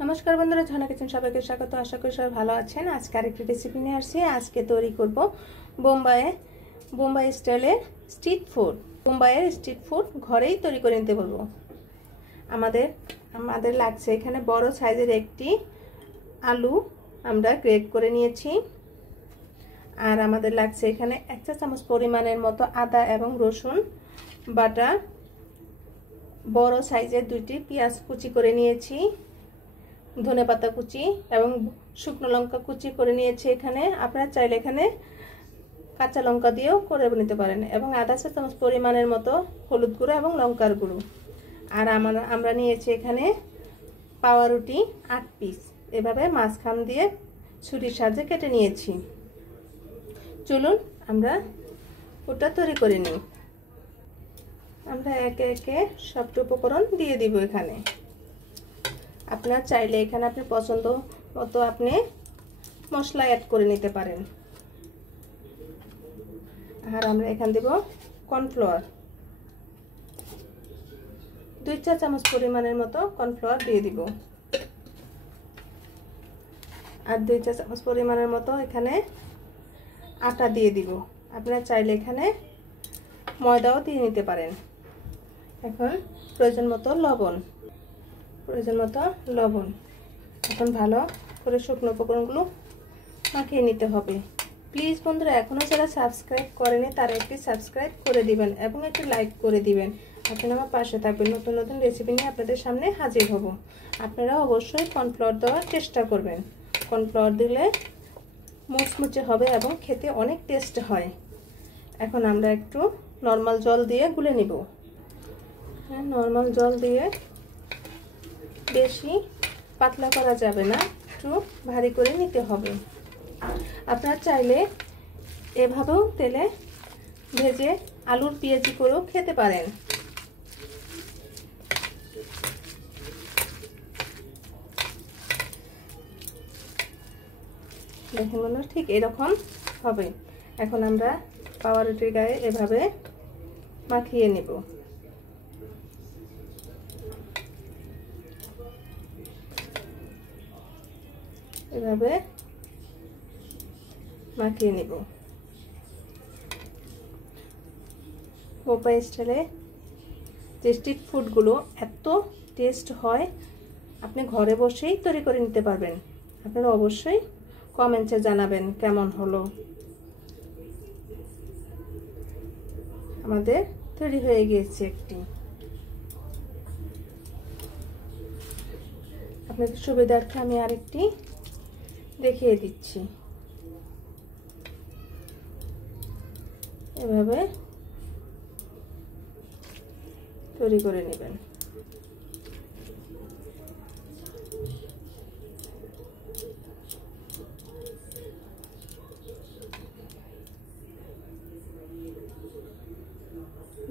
नमस्कार बंधुरा झर्णा किचेन सबाइके स्वागत। आशा करी सबाई भालो आछेन। आजके आरेकटी रेसिपि निये आसछि। आजके तैरि करब बोम्बाई स्टाइलेर स्ट्रीट फुड। बोम्बाइয়ের स्ट्रीट फुड घरेई तैरि करे निते बोलबो। आमादेर लागছে एखाने बड़ साइजेर एकटी आलू आमरा ग्रेट करे निয়েছি আর আমাদের লাগছে এখানে 1 চা চামচ পরিমাণের মতো আদা এবং রসুন বাটা, বড় সাইজের দুইটি পেঁয়াজ কুচি করে নিয়েছি, ধনেপাতা কুচি এবং শুকনো লঙ্কা কুচি করে নিয়েছি। এখানে আপনারা চাইলে এখানে কাঁচা লঙ্কা দিয়েও করে নিতে পারেন এবং আধা চা চামচ পরিমাণের মতো হলুদ গুঁড়ো এবং লঙ্কার গুঁড়ো। আর আমরা নিয়েছি এখানে পাউরুটি 8 পিস, এভাবে মাঝখান দিয়ে ছুরির সাহায্যে কেটে নিয়েছি। চলুন আমরা ওটা তৈরি করে নিই। আমরা একে একে সবটি উপকরণ দিয়ে দিব এখানে। আপনারা চাইলে এখানে আপনি পছন্দ মতো আপনি মশলা অ্যাড করে নিতে পারেন। আর আমরা এখানে দেব কর্নফ্লাওয়ার, 2 চা চামচ পরিমাণের মতো কর্নফ্লাওয়ার দিয়ে দিব। আর 2 চা চামচ পরিমাণের মতো এখানে আটা দিয়ে দিব। আপনারা চাইলে এখানে ময়দাও দিয়ে নিতে পারেন। এখন প্রয়োজন মতো লবণ। এখন ভালো করে শুকনো উপকরণগুলো মাখিয়ে নিতে হবে। প্লিজ বন্ধুরা, এখনো যারা সাবস্ক্রাইব করেনি তারা একটি সাবস্ক্রাইব করে দিবেন এবং একটি লাইক করে দিবেন। আপনারা আমার পাশে থাকবেন, নতুন নতুন রেসিপি নিয়ে আপনাদের সামনে হাজির হব। আপনারা অবশ্যই কর্নফ্লাওয়ার দেওয়ার চেষ্টা করবেন। কর্নফ্লাওয়ার দিলে মুচমুচে হবে এবং খেতে অনেক টেস্ট হয়। এখন আমরা একটু নরমাল জল দিয়ে গুলে নিব। নরমাল জল দিয়ে, বেশি পাতলা করা যাবে না, একটু ভারী করে নিতে হবে। আপনারা চাইলে এভাবেও তেলে ভেজে আলুর পেঁয়াজি করেও খেতে পারেন। দেখুন বন্ধুরা, ঠিক এরকম হবে। এখন আমরা পাউরুটির গায়ে এভাবে মাখিয়ে নেব। এভাবে মাখিয়ে নেব। বোম্বাই স্টাইলে যে স্ট্রিট ফুডগুলো এত টেস্ট হয়, আপনি ঘরে বসেই তৈরি করে নিতে পারবেন। আপনারা অবশ্যই কমেন্টে জানাবেন কেমন হলো। আমাদের তৈরি হয়ে গিয়েছে একটি। আপনাদের সুবিধার্থে আমি আরেকটি দেখিয়ে দিচ্ছি। এভাবে তৈরি করে নেবেন।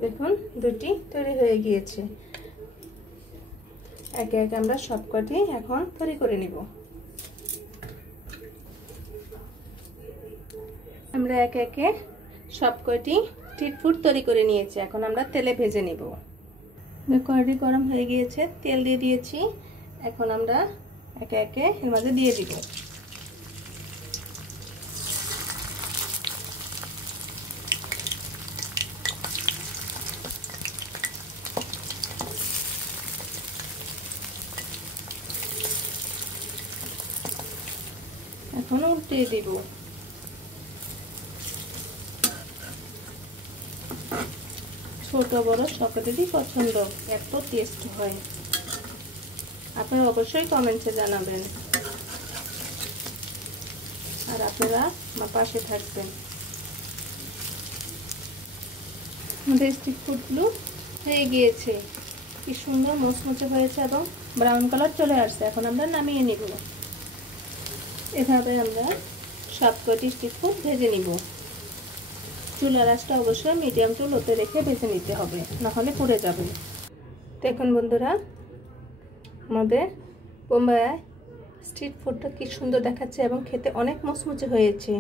দেখুন দুটি তৈরি হয়ে গিয়েছে। একে একে আমরা সবকটি এখন তৈরি করে নিব। আমরা একে একে সবকটি স্ট্রিট ফুড তৈরি করে নিয়েছি। এখন আমরা তেলে ভেজে নিব। কড়াই গরম হয়ে গিয়েছে, তেল দিয়ে দিয়েছি। এখন আমরা একে একে এর মাঝে দিয়ে দিব। এখন উল্টে দিব। ছোট বড় সকলেরই পছন্দ, এত টেস্ট হয়। আপনারা অবশ্যই কমেন্টে জানাবেন আর আপনারা আমার পাশে থাকবেন। আমাদের স্ট্রিট ফুডগুলো হয়ে গিয়েছে, কি সুন্দর মুচমুচে হয়েছে এবং ব্রাউন কালার চলে আসছে। এখন আমরা নামিয়ে নিব। এভাবে আমরা সবকটি স্ট্রিট ফুড ভেজে নিব। চুলার আঁচটা অবশ্যই মিডিয়াম টু লোতে রেখে ভেজে নিতে হবে, নাহলে পুড়ে যাবে। দেখুন বন্ধুরা, আমাদের বোম্বাই স্ট্রিট ফুডটা কি সুন্দর দেখাচ্ছে এবং খেতে অনেক মুচমুচে হয়েছে।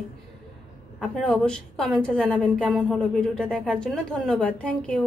আপনারা অবশ্যই কমেন্টে জানাবেন কেমন হলো। ভিডিওটা দেখার জন্য ধন্যবাদ। Thank you.